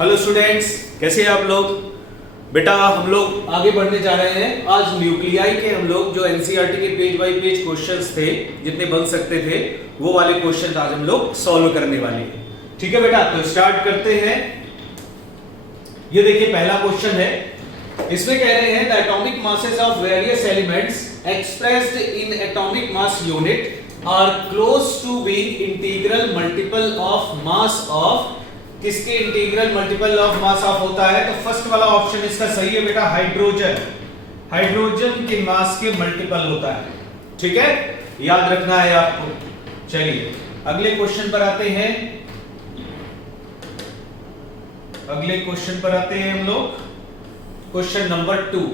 Hello students, कैसे हैं आप लोग। बेटा हम लोग आगे बढ़ने जा रहे हैं। आज न्यूक्लियाई के हम लोग जो एनसीईआरटी के पेज बाय पेज क्वेश्चंस थे, जितने बन सकते थे वो वाले क्वेश्चंस आज हम लोग सॉल्व करने वाले हैं। ठीक है बेटा, तो स्टार्ट करते हैं। ये देखिए पहला क्वेश्चन है। इसमें कह रहे हैं the atomic masses of various elements expressed in atomic mass unit are close to being integral multiple of mass of. किसके integral multiple of mass of होता है? तो फर्स्ट वाला ऑप्शन इसका सही है बेटा, हाइड्रोजन। हाइड्रोजन के मास के मल्टीपल होता है। ठीक है, याद रखना है आपको। चलिए अगले क्वेश्चन पर आते हैं। अगले क्वेश्चन पर आते हैं हम लोग। Question number 2।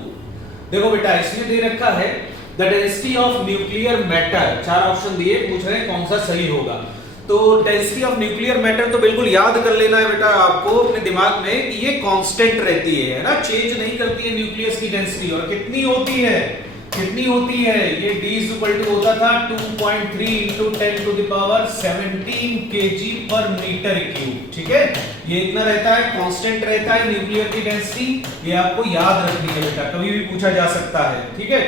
देखो बेटा, इसमें दे रखा है the density of nuclear matter. 4 option दिए, पूछ रहे हैं कौन सा सही होगा। तो डेंसिटी ऑफ न्यूक्लियर मैटर तो बिल्कुल याद कर लेना है बेटा आपको अपने दिमाग में कि ये कांस्टेंट रहती है ना, चेंज नहीं करती है न्यूक्लियस की डेंसिटी। और कितनी होती है? कितनी होती है? ये D इक्वल टू होता था 2.3 into 10 to the power 17 kg per meter cube। ठीक है, ये इतना रहता है, कांस्टेंट रहता है न्यूक्लियर की डेंसिटी। ये आपको याद रखनी है बेटा, कभी भी पूछा जा सकता है। ठीक है,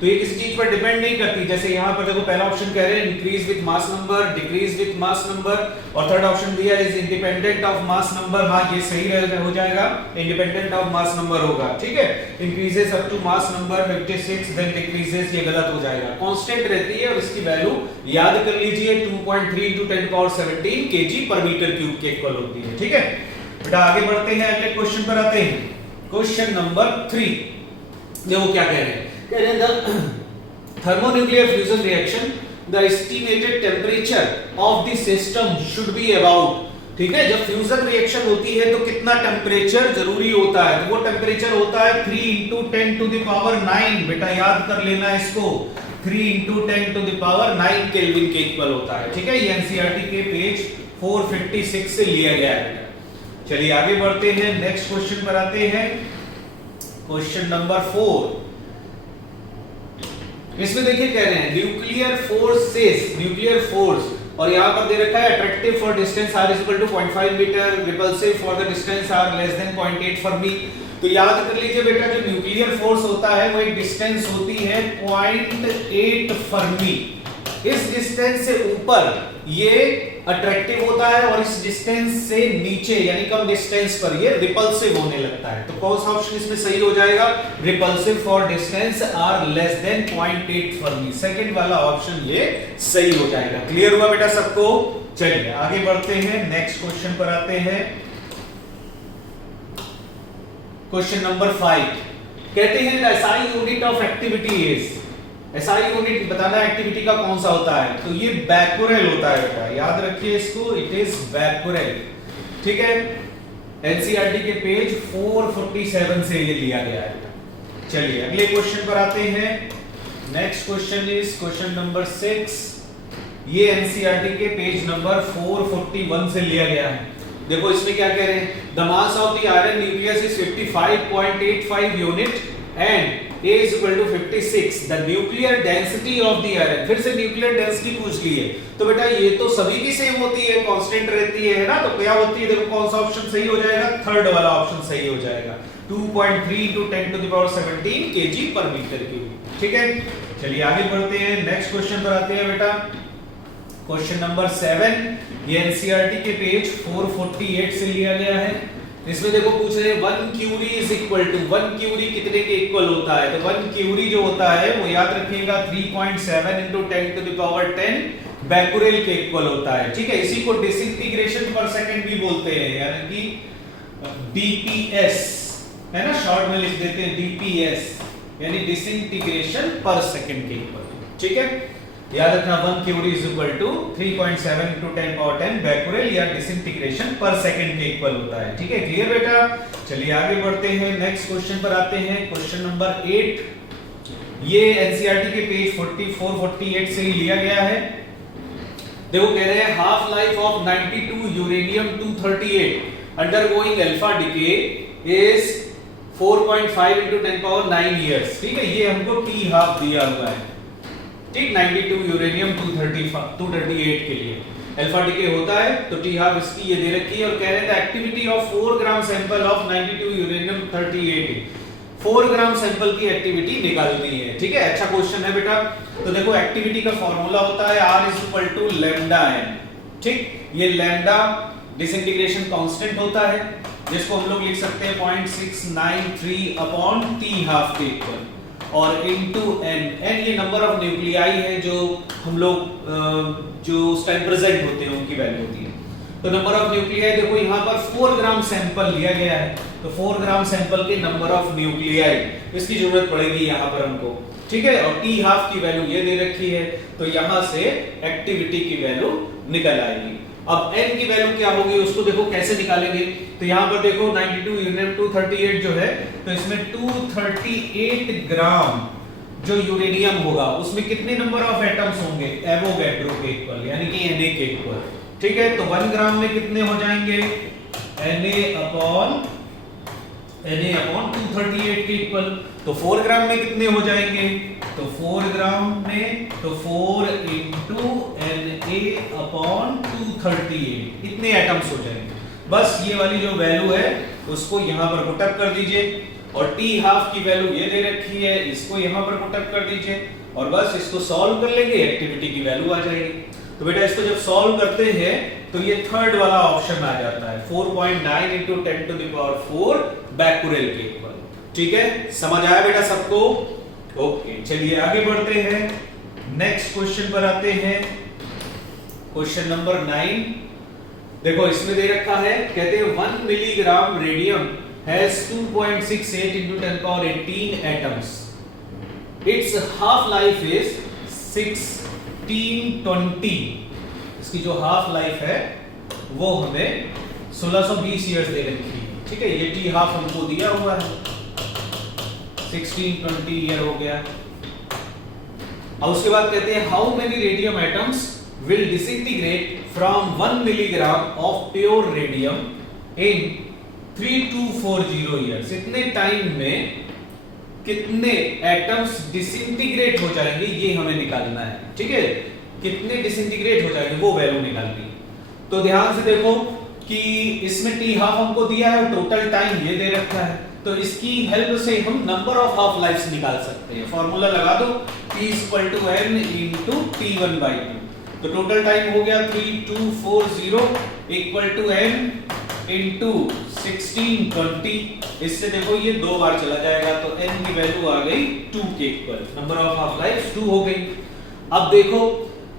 तो ये किसी चीज पर डिपेंड नहीं करती। जैसे यहाँ पर देखो पहला ऑप्शन कह रहे हैं increase with mass number, decrease with mass number, और थर्ड ऑप्शन दिया is independent of mass number. हाँ, ये सही हो जाएगा, इंडिपेंडेंट ऑफ मास नंबर होगा। ठीक है, increases up to mass number 56 then decreases, ये गलत हो जाएगा। कांस्टेंट रहती है और इसकी वैल्यू याद कर लीजिए 2.3 into 10 power 17 kg per meter cube के इक्वल होती है। ठीक है बेटा, आगे बढ़ते हैं, अगले क्वेश्चन पर आते हैं। Question number 3। देखो क्या कह रहे हैं। कह रहे हैं thermonuclear fusion reaction the estimated temperature of the system should be about। ठीक है, जब फ्यूजन रिएक्शन होती है तो कितना टेम्परेचर जरूरी होता है? तो वो टेम्परेचर होता है 3 into 10 to the power 9। बेटा याद कर लेना इसको, 3 into 10 to the power 9 kelvin के इक्वल होता है। ठीक है, ये एनसीईआरटी के पेज 456 से लिया गया है। चलिए आगे बढ़ते हैं, नेक्स्ट क्वेश्चन पर आते हैं। Question number 4। इसमें देखिए कह रहे हैं न्यूक्लियर फोर्सेस, न्यूक्लियर फोर्स, और यहां पर दे रखा है attractive for distance r is equal to 0.5 metre, repulsive for the distance r less than 0.8 fermi. तो याद कर लीजिए बेटा, जो न्यूक्लियर फोर्स होता है वो एक डिस्टेंस होती है 0.8 फर्मी। इस डिस्टेंस से ऊपर ये अट्रैक्टिव होता है और इस डिस्टेंस से नीचे यानी कम डिस्टेंस पर ये रिपल्सिव होने लगता है। तो कौन सा ऑप्शन इसमें सही हो जाएगा? Repulsive for distance r less than 0.8 Fermi. Second वाला ऑप्शन ये सही हो जाएगा। क्लियर हुआ बेटा सबको? चलिए आगे बढ़ते हैं, नेक्स्ट क्वेश्चन पर आते हैं। Question number 5। कहते हैं the SI unit of activity is. SI unit बताना एक्टिविटी का कौन सा होता है? तो ये बैक्यूरेल होता है बेटा, याद रखिए इसको, इट इज बैक्यूरेल। ठीक है, एनसीईआरटी के पेज 447 से ये लिया गया है। चलिए अगले क्वेश्चन पर आते हैं। Next question is question number 6। ये एनसीईआरटी के पेज नंबर 441 से लिया गया है। देखो इसमें क्या कह रहे हैं, the mass of the iron nucleus is 55.85 unit and A is equal to 56। The nuclear density of the iron। फिर से न्यूक्लियर डेंसिटी पूछ ली है। तो बेटा ये तो सभी की सेम होती है, कांस्टेंट रहती है ना, तो क्या होती है? देखो कौन सा ऑप्शन सही हो जाएगा? थर्ड वाला ऑप्शन सही हो जाएगा, 2.3 into 10 to the power 17 kg per meter cube। ठीक है, चलिए आगे बढ़ते हैं, नेक्स्ट क्वेश्चन पर आते हैं बेटा। Question number 7। ये एनसीईआरटी के पेज 448 से लिया गया है। इसमें देखो पूछ रहे हैं 1 curie is equal to, 1 curie कितने के इक्वल होता है? तो 1 क्यूरी जो होता है वो याद रखिएगा 3.7 into 10 to the power 10 Becquerel के इक्वल होता है। ठीक है, इसी को डिसइंटीग्रेशन पर सेकंड भी बोलते हैं, यानी कि डीपीएस है ना, शॉर्ट में लिख देते हैं डीपीएस, यानी डिसइंटीग्रेशन पर सेकंड के इक्वल। ठीक है, याद रखना 1 curie is equal to 3.7 into 10 power 10 becquerel या डिसइंटीग्रेशन पर सेकंड के इक्वल होता है। ठीक है, क्लियर बेटा? चलिए आगे बढ़ते हैं, नेक्स्ट क्वेश्चन पर आते हैं। Question number 8। ये एनसीईआरटी के पेज 448 से ही लिया गया है। देखो कह रहे हैं half life of 92 uranium 238 undergoing alpha decay is 4.5 into 10 power 9 years। ठीक है, ये हमको T हाफ दिया हुआ है। ठीक, 92 यूरेनियम 238 के लिए। अल्फा डिके होता है, तो टी हाफ इसकी ये दे रखी है और कह रहे थे activity of 4 gram sample of 92 uranium 38, 4 gram sample की एक्टिविटी निकालनी है। ठीक है, अच्छा क्वेश्चन है बेटा। तो देखो एक्टिविटी का फॉर्मूला होता है R = लैम्डा n। ठीक, ये लैम्डा डिसइंटीग्रेशन कांस्टेंट होता है जिसको हम लोग लिख सकते हैं 0.693 अपॉन टी हाफ के इक्वल, और इनटू n, n ये नंबर ऑफ न्यूक्लियाई है जो हम लोग जो उस टाइम प्रेजेंट होते हैं उनकी वैल्यू होती है। तो नंबर ऑफ न्यूक्लियाई देखो यहाँ पर 4 ग्राम सैंपल लिया गया है, तो 4 ग्राम सैंपल के नंबर ऑफ न्यूक्लियाई इसकी जरूरत पड़ेगी यहाँ पर हमको। ठीक है, और टी हाफ की वैल्यू ये दे रखी है, तो यहाँ से एक्टिविटी की वैल्यू निकल आएगी। अब n की वैल्यू क्या होगी उसको देखो कैसे निकालेंगे। तो यहाँ पर देखो 92 यूरेनियम 238 जो है, तो इसमें 238 ग्राम जो यूरेनियम होगा उसमें कितने नंबर ऑफ एटम्स होंगे, एवोगैड्रो के इक्वल, यानी कि Na के इक्वल। ठीक है, तो 1 ग्राम में कितने हो जाएंगे, Na अपॉन 238 के इक्वल। तो 4 ग्राम में कितने हो जाएंगे, तो 4 ग्राम में तो 4 into Na अपॉन 238, इतने एटम्स हो जाएंगे। बस ये वाली जो वैल्यू है उसको यहाँ पर पुटअप कर दीजिए, और टी हाफ की वैल्यू ये दे रखी है, इसको यहाँ पर पुटअप कर दीजिए, और बस इसको सॉल्व कर लेंगे, एक्टिविटी की वैल्यू आ जाएगी। तो बेटा इसको जब सॉल्व करते हैं तो ये थर्ड वाला ऑप्शन आ जाता है 4.9 into 10⁴ बैक्यूरेल के इक्वल। ठीक है, समझ आया बेटा सबको? ओके, चलिए आगे बढ़ते हैं, नेक्स्ट क्वेश्चन पर आते हैं। क्वेश्चन नंबर 9 देखो इसमें दे रखा है, कहते हैं 1 milligram radium has 2.68 into 10⁻18 atoms. Its half life is 1620। इसकी जो हाफ लाइफ है वो हमें 1620 इयर्स दे रखी है। ठीक है, ये टी हाफ हमको दिया हुआ है, 1620 ईयर हो गया। अब उसके बाद कहते हैं how many radium atoms will disintegrate from 1 milligram of pure radium in 3240 years। इतने टाइम में कितने एटम्स डिसइंटीग्रेट हो जाएंगे ये हमें निकालना है। ठीक है, कितने डिसइंटीग्रेट हो जाएंगे वो वैल्यू निकालनी है। तो ध्यान से देखो कि इसमें टी हाफ हमको दिया है और टोटल टाइम ये दे रखा है, तो इसकी हेल्प से हम नंबर ऑफ हाफ लाइफ्स निकाल सकते हैं। फॉर्मूला लगा दो, T = n into T1/2। तो टोटल टाइम हो गया 3240 इक्वल टू n इंटू 1620। इससे देखो ये 2 बार चला जाएगा, तो n की वैल्यू आ गई 2 के equal, number of half life 2 हो गई। अब देखो,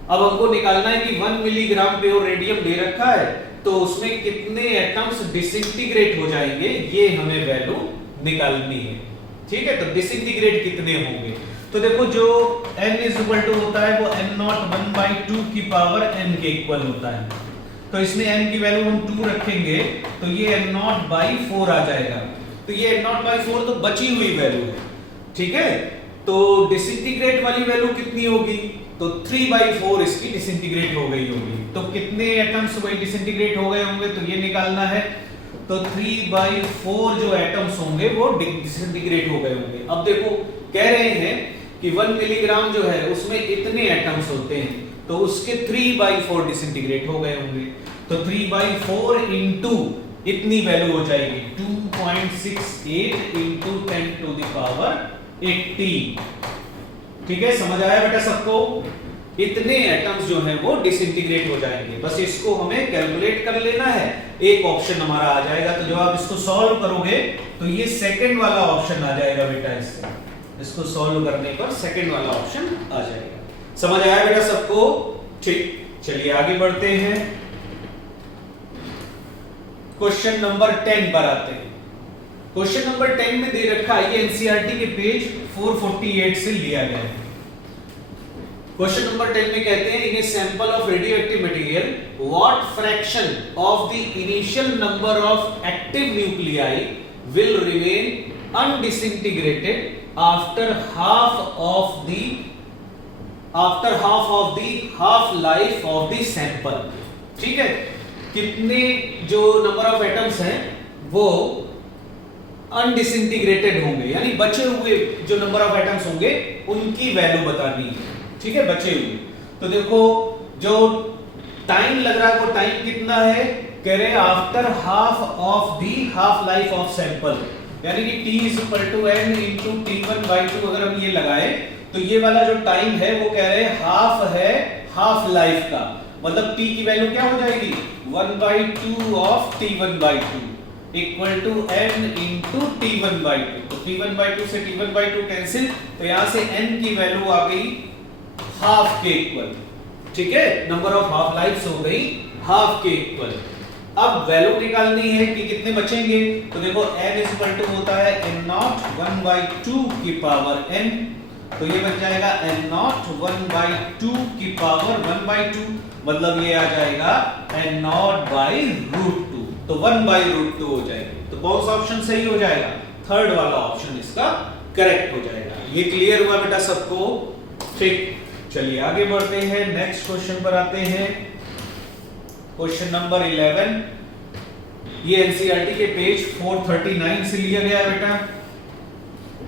अब हमको निकालना है कि 1 मिलीग्राम प्योर रेडियम दे रखा है, तो उसमें कितने एटम्स डिसइंटीग्रेट हो जाएंगे ये हमें वैल्यू निकालनी है। ठीक है, तो डिसइंटीग्रेट कितने होंगे, तो देखो जो n = होता है वो n0 1/2 की पावर n के इक्वल होता है। तो इसमें n की वैल्यू हम 2 रखेंगे तो ये n0/4 आ जाएगा। तो ये n0/4 तो बची हुई वैल्यू है। ठीक है, तो डिसइंटीग्रेट वाली वैल्यू कितनी होगी, तो 3/4 इसकी डिसइंटीग्रेट हो गई होगी। तो कितने एटम्स वही डिसइंटीग्रेट हो गए होंगे, तो ये निकालना है। तो 3/4 जो एटम्स होंगे वो डिसइंटीग्रेट हो गए होंगे। अब देखो कह रहे हैं कि 1 मिलीग्राम जो है उसमें इतने एटम्स होते हैं, तो उसके 3/4 डिसइंटीग्रेट हो गए होंगे। तो 3/4 इंटू इतनी वैल्यू हो जाएगी 2.68 इंटू 10⁻18। ठीक है, समझ आया बेटा सबको? इतने एटम्स जो हैं वो डिसइंटीग्रेट हो जाएंगे। बस इसको हमें कैलकुलेट कर लेना है, एक ऑप्शन हमारा आ जाएगा। तो जब आप इसको सॉल्व करोगे तो ये सेकंड वाला ऑप्शन आ जाएगा बेटा। इसको सॉल्व करने पर सेकंड वाला ऑप्शन आ जाएगा। समझ आया बेटा सबको? ठीक, चलिए आगे बढ़ते हैं, क्वेश्चन नंबर 10 पर आते हैं। क्वेश्चन नंबर 10 में दे रखा है, ये एनसीईआरटी के पेज 448 से लिया गया है। क्वेश्चन नंबर 10 में कहते हैं, in a sample of radioactive material what fraction of the initial number of active nuclei will remain undisintegrated after half of the half life of the sample. ठीक है, कितने जो नंबर ऑफ एटम्स हैं वो अनडिसइंटीग्रेटेड होंगे, यानी बचे हुए जो नंबर ऑफ एटम्स होंगे उनकी वैल्यू बतानी है। ठीक है, बचे हुए। तो देखो जो टाइम लग रहा है, वो टाइम कितना है, कह रहे after half of the half life of sample, यानी कि t is equal to n into t1/2 अगर हम ये लगाए तो ये वाला जो टाइम है वो कह रहे हाफ है हाफ लाइफ का, मतलब t की वैल्यू क्या हो जाएगी 1/2 of t1/2 equal to n into t1/2। तो t1/2 से t1/2 कैंसिल, तो यहां से n की वैल्यू आ गई हाफ के इक्वल, ठीक है, नंबर ऑफ हाफ लाइफ्स हो गई हाफ के इक्वल। अब वैल्यू निकालनी है कि कितने बचेंगे, तो देखो n इज इक्वल टू होता है n0 1/2 की पावर n, तो ये बन जाएगा n0 1/2 की पावर 1/2, मतलब ये आ जाएगा n0/√2, तो 1/√2 हो जाएगी। तो कौन सा ऑप्शन सही हो जाएगा, थर्ड वाला ऑप्शन इसका करेक्ट हो जाएगा। ये क्लियर हुआ बेटा सबको, ठीक। चलिए आगे बढ़ते हैं, नेक्स्ट क्वेश्चन पर आते हैं, क्वेश्चन नंबर 11। ये एनसीईआरटी के पेज 439 से लिया गया है बेटा।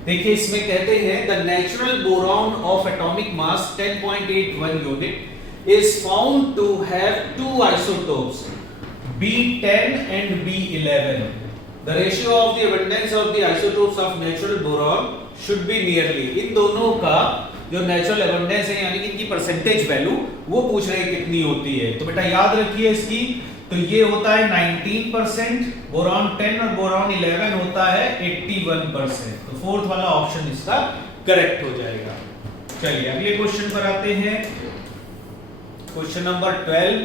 देखिए इसमें कहते हैं the natural boron of atomic mass 10.81 unit is found to have two isotopes B10 and B11. The ratio of the abundance of the isotopes of natural boron should be nearly, इन दोनों का जो नेचुरल एबंडेंस है यानी कि इनकी percentage value वो पूछ रहे हैं कितनी होती है। तो बेटा याद रखिए इसकी, तो ये होता है 19%, बोरॉन 10 और बोरॉन 11 होता है 81%। तो फोर्थ वाला ऑप्शन इसका करेक्ट हो जाएगा। चलिए अगले क्वेश्चन पर आते हैं, क्वेश्चन नंबर 12।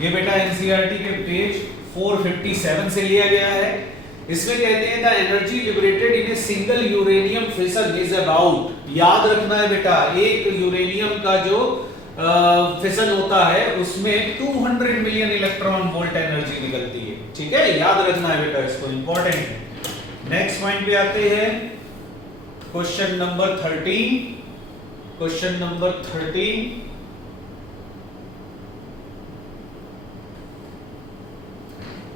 ये बेटा एनसीईआरटी के पेज 457 से लिया गया है। इसमें कहते हैं the energy liberated in a single uranium fission is about, याद रखना है बेटा, एक यूरेनियम का जो फिशन होता है उसमें 200 मिलियन इलेक्ट्रॉन वोल्ट एनर्जी निकलती है, ठीक है, याद रखना है बेटा, इसको इंपॉर्टेंट है। नेक्स्ट पॉइंट पे आते हैं, क्वेश्चन नंबर 13। क्वेश्चन नंबर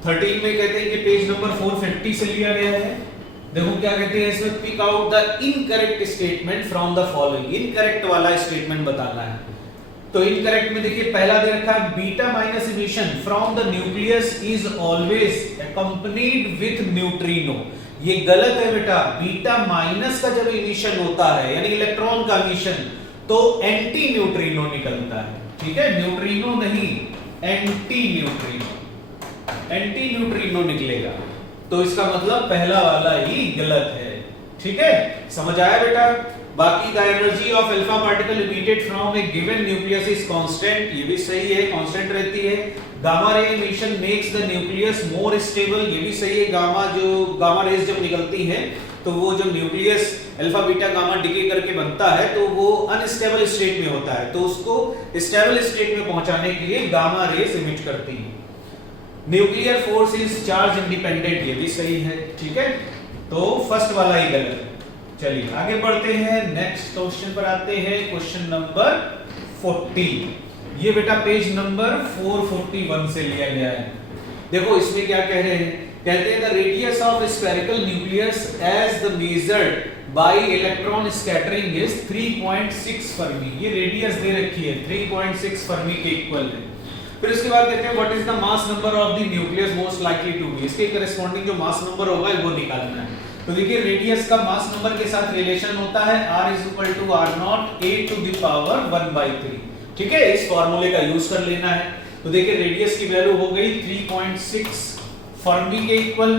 13 में कहते हैं कि पेज नंबर 450 से लिया गया है। देखो क्या कहते हैं इसमें, pick out the incorrect statement from the following, incorrect वाला स्टेटमेंट बताना है। तो इनकरेक्ट में देखिए पहला दे रखा है beta minus emission from the nucleus is always accompanied with neutrino, ये गलत है बेटा। बीटा माइनस का जब इमिशन होता है यानी इलेक्ट्रॉन का इमिशन, तो एंटी न्यूट्रिनो निकलता है, ठीक है, न्यूट्रिनो नहीं एंटी न्यूट्रिनो, एंटी न्यूट्रिनो निकलेगा। तो इसका मतलब पहला वाला ही गलत है, ठीक है, समझ आया बेटा। बाकी the energy of alpha particle emitted from A given nucleus is constant, ये भी सही है, कांस्टेंट रहती है। Gamma ray emission makes the nucleus more stable, ये भी सही है। गामा रेज जब निकलती है तो वो जो nucleus alpha beta gamma decay करके बनता है तो वो अनस्टेबल स्टेट में होता है, तो उसको स्टेबल स्टेट में पहुंचाने के लिए गामा रेज इमिट करती है। Nuclear force is charge independent, ये भी सही है, ठीक है, तो फर्स्ट वाला ही गलत है। चलिए आगे बढ़ते हैं, नेक्स्ट क्वेश्चन पर आते हैं, क्वेश्चन नंबर 40। ये बेटा पेज नंबर 441 से लिया गया है। देखो इसमें क्या कह रहे हैं, कहते हैं the radius of spherical nucleus as the measured by electron scattering is 3.6 fermi, ये रेडियस दे रखी है 3.6 फर्मी के इक्वल है। फिर इसके बाद कहते हैं what is the mass number of the nucleus most likely to be, इसके करस्पॉन्डिंग जो मास नंबर होगा वो निकालना है। तो देखिए रेडियस का मास नंबर के साथ रिलेशन होता है r is equal to r0 a to the power 1/3, ठीक है, इस फार्मूले का यूज कर लेना है। तो देखिए रेडियस की वैल्यू हो गई 3.6 फर्मी के इक्वल,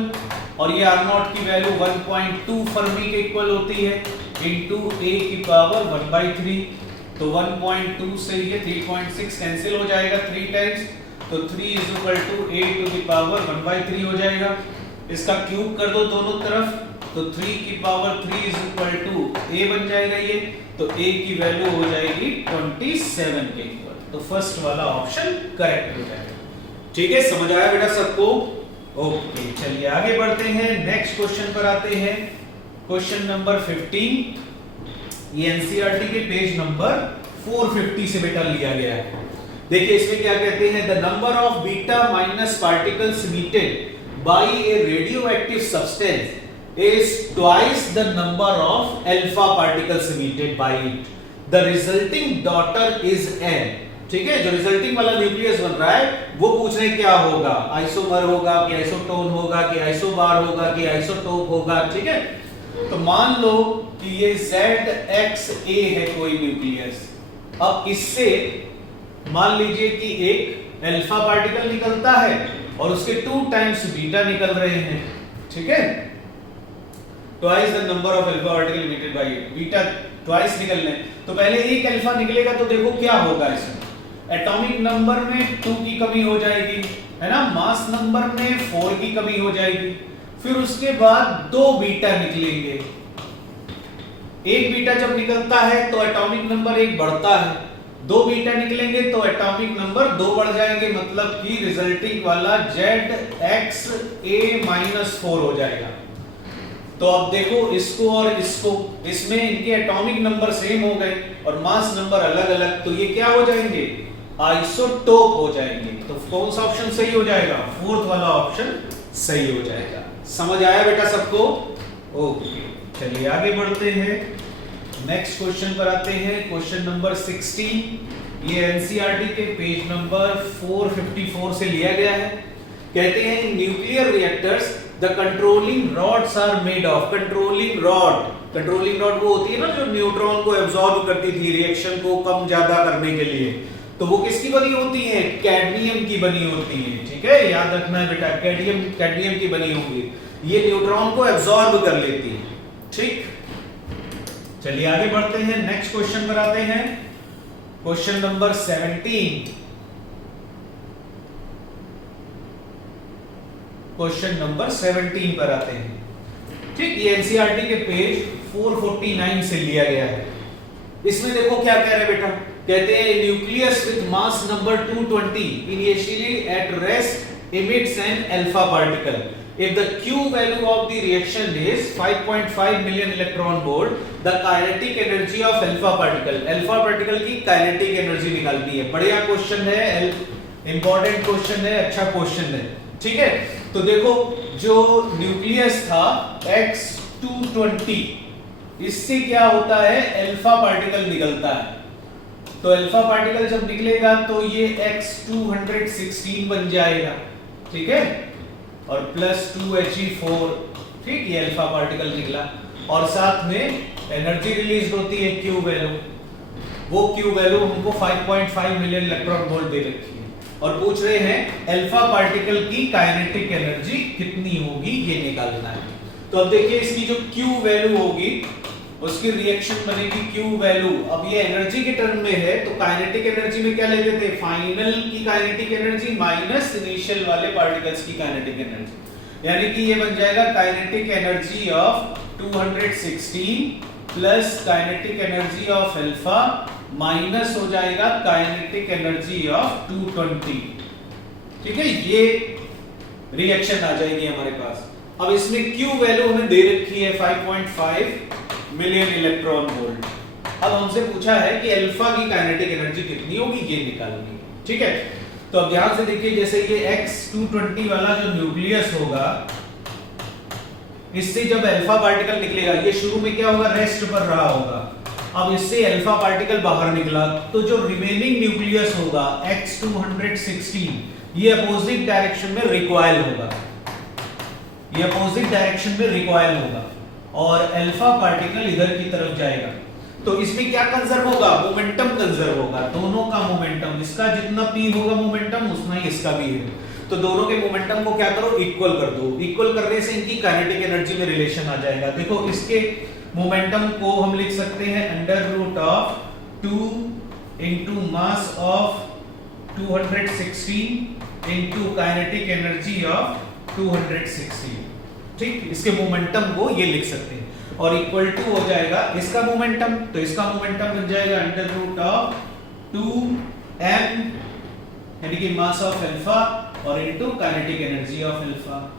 और ये r0 की वैल्यू 1.2 फर्मी के इक्वल होती है इनटू a की पावर 1/3। तो 1.2 से ये 3.6 कैंसिल हो जाएगा 3 टाइम्स, तो 3 is equal to a to the power 1/3 हो जाएगा। इसका क्यूब कर दो दोनों तरफ, तो 3 की power 3 is equal to a बन जाएगा ये, तो a की वैल्यू हो जाएगी 27 के इक्वल। तो फर्स्ट वाला ऑप्शन करेक्ट हो जाएगा, ठीक है, समझ आया बेटा सबको? ओके चलिए आगे बढ़ते हैं, नेक्स्ट क्वेश्चन पर आते हैं, क्वेश्चन नंबर 15। ये एनसीईआरटी के पेज नंबर 450 से बेटा लिया गया है। देखिए इसमें क्या कहते हैं, the number of beta minus particles emitted by a radioactive substance is twice the number of alpha particles emitted by it, the resulting daughter is n, ठीक है, जो रिजल्टिंग वाला न्यूक्लियस बन रहा है वो पूछ रहे क्या होगा, आइसोमर होगा कि आइसोटोन होगा कि आइसोबार होगा कि आइसोटोप होगा। ठीक है, तो मान लो कि ये ZXA है कोई न्यूक्लियस। अब इससे मान लीजिए कि एक अल्फा पार्टिकल निकलता है और उसके 2 टाइम्स बीटा निकल रहे हैं। ठीक है, twice the number of alpha particle emitted by it, beta twice निकलने। तो पहले एक अल्फा निकलेगा तो देखो क्या होगा, इसमें एटॉमिक नंबर में 2 की कमी हो जाएगी, है ना, मास नंबर में 4 की कमी हो जाएगी। फिर उसके बाद 2 बीटा निकलेंगे। एक बीटा जब निकलता है तो एटॉमिक नंबर 1 बढ़ता है, 2 बीटा निकलेंगे तो एटॉमिक नंबर 2 बढ़ जाएंगे, मतलब कि रिजल्टिंग वाला ZXA-4 हो जाएगा। तो अब देखो इसको और इसको, इसमें इनके एटॉमिक नंबर सेम हो गए और मास नंबर अलग अलग, तो ये क्या हो जाएंगे, आइसोटोप हो जाएंगे। तो कौन सा ऑप्शन सही हो जाएगा, 4th वाला ऑप्शन सही हो जाएगा। समझ आया बेटा सबको? ओके, चलिए आगे बढ़ते हैं, नेक्स्ट क्वेश्चन पर आते हैं। क्वेश्चन नंबर 16, ये एनसीईआरटी के पेज नंबर 454 से लिया गया है। कहते हैं nuclear reactors the controlling rods are made of. Controlling rod वो होती है ना जो न्यूट्रॉन को एब्जॉर्ब करती थी रिएक्शन को कम ज्यादा करने के लिए, तो वो किसकी बनी होती है, कैडमियम की बनी होती है। ठीक है, याद रखना है बेटा, कैडमियम की बनी होगी, ये न्यूट्रॉन को एब्जॉर्ब कर लेती है। ठीक, चलिए आगे बढ़ते हैं, नेक्स्ट क्वेश्चन पर आते हैं। क्वेश्चन नंबर 17, क्वेश्चन नंबर 17 पर आते हैं। ठीक, ये एनसीईआरटी के पेज 449 से लिया गया है। इसमें देखो क्या कह रहे हैं बेटा, कहते हैं nucleus with mass number 220 initially at rest emits an alpha particle. If the Q value of the reaction is 5.5 million electron volt, the kinetic energy of alpha particle की kinetic energy निकालनी है। बढ़िया क्वेश्चन है, important question है, अच्छा question है। ठीक है, तो देखो जो न्यूक्लियस था X220, इससे क्या होता है, अल्फा पार्टिकल निकलता है। तो अल्फा पार्टिकल जब निकलेगा तो ये X216 बन जाएगा। ठीक है, और प्लस 2He4। ठीक, ये अल्फा पार्टिकल निकला और साथ में एनर्जी रिलीज होती है Q वैल्यू। वो Q वैल्यू हमको 5.5 मिलियन इलेक्ट्रॉन वोल्ट दे रखी है और पूछ रहे हैं अल्फा पार्टिकल की काइनेटिक एनर्जी कितनी होगी, ये निकालना है। तो अब देखिए इसकी जो Q वैल्यू होगी उसकी रिएक्शन बनेगी Q वैल्यू। अब ये एनर्जी के टर्म में है तो काइनेटिक एनर्जी में क्या लेते थे, फाइनल की काइनेटिक एनर्जी माइनस इनिशियल वाले पार्टिकल्स की काइनेटिक एनर्जी, यानी कि ये बन जाएगा kinetic energy of 216 plus kinetic energy of alpha minus हो जाएगा काइनेटिक एनर्जी ऑफ 220। ठीक है, ये रिएक्शन आ जाएगी हमारे पास। अब इसमें Q वैल्यू हमें दे रखी है 5.5 मिलियन इलेक्ट्रॉन वोल्ट। अब हमसे पूछा है कि अल्फा की काइनेटिक एनर्जी कितनी होगी, ये निकालनी है। ठीक है, तो अब ध्यान से देखिए, जैसे ये X220 वाला जो न्यूक्लियस होगा, इससे जब अल्फा पार्टिकल निकलेगा, ये शुरू में क्या होगा, रेस्ट पर रहा होगा। अब इससे अल्फा पार्टिकल बाहर निकला तो जो रिमेनिंग न्यूक्लियस होगा X216, ये अपोजिट डायरेक्शन में रिकॉइल होगा, ये अपोजिट डायरेक्शन में रिकॉइल होगा और अल्फा पार्टिकल इधर की तरफ जाएगा। तो इसमें क्या कंजर्व होगा, मोमेंटम कंजर्व होगा, दोनों का मोमेंटम, इसका जितना p होगा मोमेंटम उतना ही इसका भी है। तो दोनों के मोमेंटम को क्या करो, इक्वल कर दो। इक्वल करने से इनकी काइनेटिक एनर्जी में रिलेशन आ जाएगा। देखो इसके मोमेंटम को हम लिख सकते हैं √2 into mass of 216 into kinetic energy of 216। ठीक, इसके मोमेंटम को ये लिख सकते हैं और इक्वल टू हो जाएगा इसका मोमेंटम, तो इसका मोमेंटम बन जाएगा √2m यानी कि मास ऑफ अल्फा और into kinetic energy of alpha.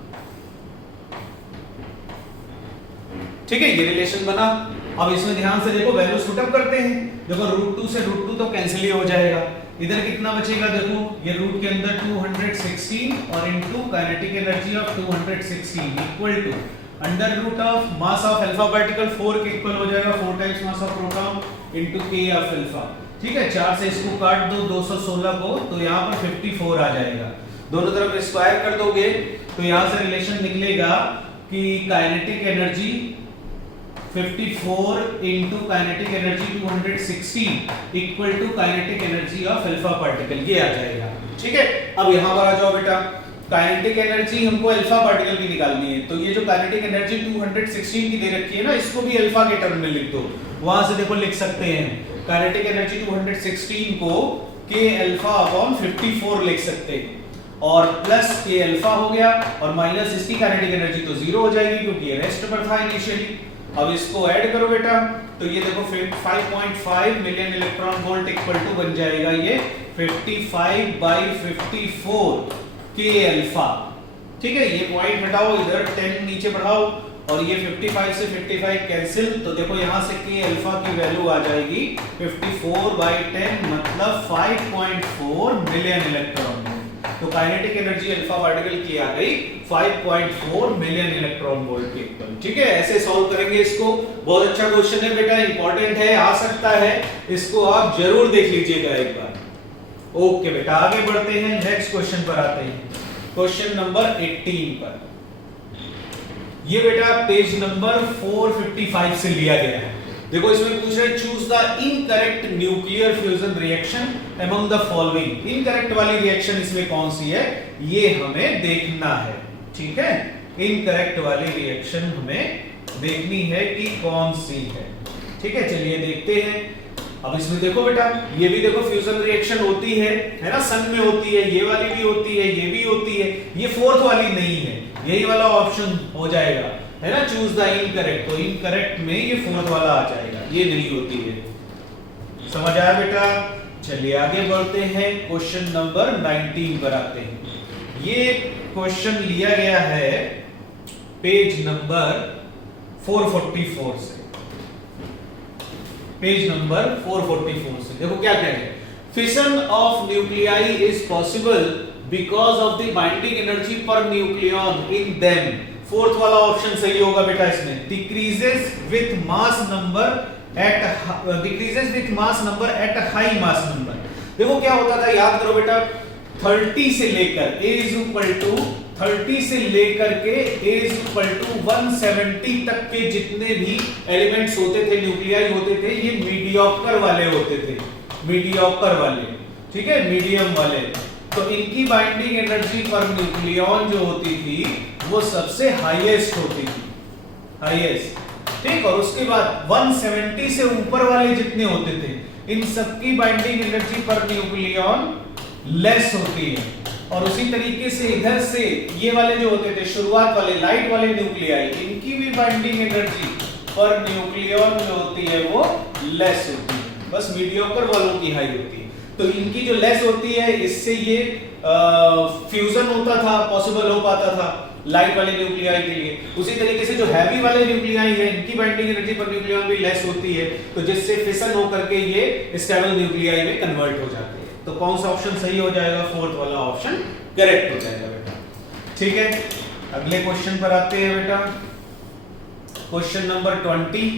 ठीक है, ये रिलेशन बना। अब इसमें ध्यान से देखो, वैल्यू पुट अप करते हैं। देखो √2 से √2 तो कैंसिल ही हो जाएगा, इधर कितना बचेगा, देखो ये रूट के अंदर 216 और into kinetic energy of 216 equal to under root of mass of alpha particle 4 के इक्वल हो जाएगा 4 times mass of proton into k of alpha. ठीक है, 4 से इसको काट दो 216 को, तो यहाँ पर 54 आ जाएगा। दोनों तरफ स्क्वायर कर दोगे तो यहाँ से रिलेशन निकलेगा कि kinetic energy 54 into kinetic energy 216 equal to kinetic energy of alpha particle, ये आ जाएगा। ठीक है, अब यहाँ पर आ जाओ बेटा, काइनेटिक एनर्जी हमको अल्फा पार्टिकल की निकालनी है, तो ये जो काइनेटिक एनर्जी 216 की दे रखी है ना, इसको भी अल्फा के टर्म में लिख दो। वहां से देखो लिख सकते हैं काइनेटिक एनर्जी 216 को k अल्फा अपॉन 54 लिख सकते हैं, और प्लस k अल्फा हो गया और माइनस इसकी काइनेटिक एनर्जी तो जीरो हो जाएगी क्योंकि ये रेस्ट पर था इनिशियली। अब इसको ऐड करो बेटा, तो ये देखो 5.5 million electron volt equal to बन जाएगा ये 55/54 k अल्फा। ठीक है, ये पॉइंट हटाओ, इधर 10 नीचे बढ़ाओ और ये 55 से 55 कैंसिल, तो देखो यहां से k अल्फा की वैल्यू आ जाएगी 54/10 मतलब 5.4 मिलियन इलेक्ट्रॉन। तो काइनेटिक एनर्जी अल्फा पार्टिकल की आ गई 5.4 मिलियन इलेक्ट्रॉन वोल्ट के इक्वल। ठीक है, ऐसे सॉल्व करेंगे इसको। बहुत अच्छा क्वेश्चन है बेटा, इंपॉर्टेंट है, आ सकता है, इसको आप जरूर देख लीजिएगा एक बार। ओके बेटा, आगे बढ़ते हैं, नेक्स्ट क्वेश्चन पर आते हैं, क्वेश्चन नंबर 18 पर। ये बेटा पेज नंबर 455 से लिया गया है। देखो इसमें पूछ रहे choose the incorrect nuclear fusion reaction among the following. Incorrect वाली रिएक्शन इसमें कौन सी है ये हमें देखना है। ठीक है, इनकरेक्ट वाली रिएक्शन हमें देखनी है कि कौन सी है। ठीक है, चलिए देखते हैं। अब इसमें देखो बेटा, ये भी देखो फ्यूजन रिएक्शन होती है ना, सन में होती है, ये वाली भी होती है, ये भी होती है, ये फोर्थ वाली नहीं है, यही वाला ऑप्शन हो जाएगा, है ना, चूज द इनकरेक्ट। तो इनकरेक्ट में ये फोर्थ वाला आ जाएगा, ये नहीं होती है। समझ आया बेटा? चलिए आगे बढ़ते हैं, क्वेश्चन नंबर 19 पर आते हैं। ये क्वेश्चन लिया गया है पेज नंबर 444 से, पेज नंबर 444 से। देखो क्या कह रहे हैं, fission of nuclei is possible because of the binding energy per nucleon in them. Fourth वाला ऑप्शन सही होगा बेटा इसमें। Decreases with mass number at high mass number. देखो क्या होता था, याद करो बेटा, 30 से लेकर A इज इक्वल टू 30 से लेकर के A इज इक्वल टू 170 तक के जितने भी एलिमेंट्स होते थे, न्यूक्लियाई होते थे, ये मीडियोकर वाले होते थे, मीडियोकर वाले, ठीक है, मीडियम वाले। तो इनकी बाइंडिंग एनर्जी पर न्यूक्लियन जो होती थी वो सबसे हाईएस्ट होती थी, हाईएस्ट। ठीक, और उसके बाद 170 से ऊपर वाले जितने होते थे, इन सबकी binding energy per nucleon less होती है। और उसी तरीके से इधर से ये वाले जो होते थे, शुरुआत वाले लाइट वाले न्यूक्लियाई, इनकी भी बाइंडिंग एनर्जी पर न्यूक्लियन जो होती है वो लेस होती है, बस मीडियोकर वालों की हाई होती है। तो इनकी जो लेस होती है, इससे ये फ्यूजन होता था, पॉसिबल हो पाता था लाइट वाले न्यूक्लियाई के लिए। उसी तरीके से जो हैवी वाले न्यूक्लियाई है, इनकी बाइंडिंग एनर्जी पर न्यूक्लियन भी लेस होती है, तो जिससे फिशन होकर के ये स्टेबल न्यूक्लियाई में कन्वर्ट हो जाते हैं। तो कौन सा ऑप्शन सही हो जाएगा? फोर्थ वाला ऑप्शन करेक्ट हो जाएगा बेटा। ठीक है, अगले क्वेश्चन पर आते हैं बेटा, क्वेश्चन नंबर 20।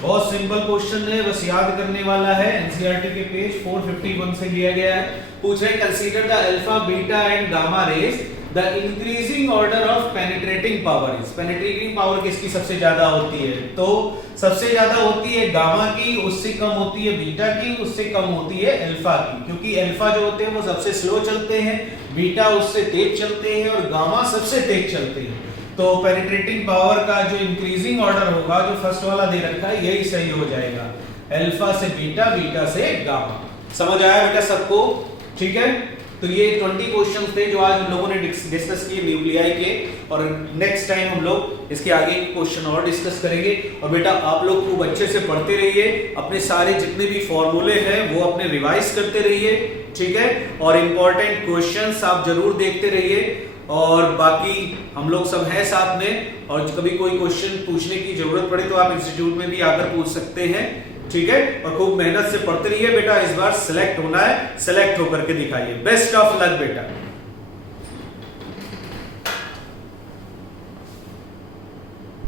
बहुत सिंपल क्वेश्चन है, बस याद करने वाला है, एनसीईआरटी के पेज 451 से लिया गया है। पूछ रहे consider the alpha, beta and gamma rays, the increasing order of penetrating power is. Penetrating power किसकी सबसे ज्यादा होती है? तो सबसे ज्यादा होती है गामा की, उससे कम होती है बीटा की, उससे कम होती है अल्फा की, क्योंकि अल्फा जो होते हैं वो सबसे स्लो चलते हैं, बीटा उससे तेज चलते हैं और गामा सबसे तेज चलते हैं। तो पेनिट्रेटिंग पावर का जो इंक्रीजिंग ऑर्डर होगा, जो फर्स्ट वाला दे रखा है, यही सही हो जाएगा, अल्फा से बीटा, बीटा से गामा। समझ आया बेटा सबको? ठीक है, तो ये 20 क्वेश्चंस थे जो आज हम लोगों ने डिस्कस किए न्यूक्लियाई के, और नेक्स्ट टाइम हम लोग इसके आगे के क्वेश्चन और डिस्कस करेंगे। और बेटा आप लोग खूब अच्छे से पढ़ते रहिए, अपने सारे जितने भी फॉर्मूले हैं वो अपने रिवाइज करते रहिए, ठीक है, और इंपॉर्टेंट क्वेश्चंस आप जरूर देखते रहिए। और बाकी हम लोग सब हैं साथ में, और कभी कोई क्वेश्चन पूछने की जरूरत पड़े तो आप इंस्टीट्यूट में भी आकर पूछ सकते हैं, ठीक है। और खूब मेहनत से पढ़ते रहिए बेटा, इस बार सिलेक्ट होना है, सिलेक्ट होकर के दिखाइए। बेस्ट ऑफ लक बेटा।